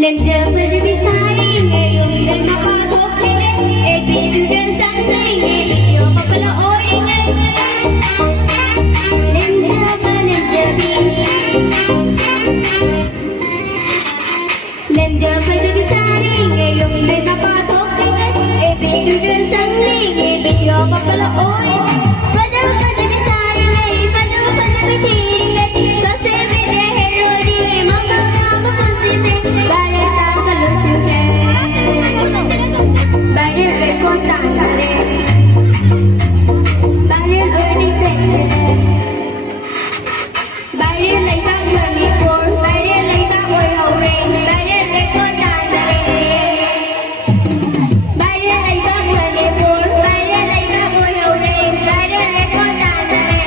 Làm giờ phải biết sai nghe dùng để mà có thuốc nghe em bị từ trên sáng say nghe điều mà phải là ôi nghe làm giờ biết làm giờ phải biết sai nghe dùng để mà có thuốc nghe em bị từ trên sáng say nghe điều mà phải là ôi phải biết sai nghe phải biết nghe so se về để hero đi mà con si se bare ta ka lo sin kre bare re ko ta chale bare ơi đi về bare lấy ba người đi buồn bare lấy ba người hậu rèn bare re ko ta chale bare lấy ba người đi buồn bare lấy ba người hậu rèn bare re ko ta chale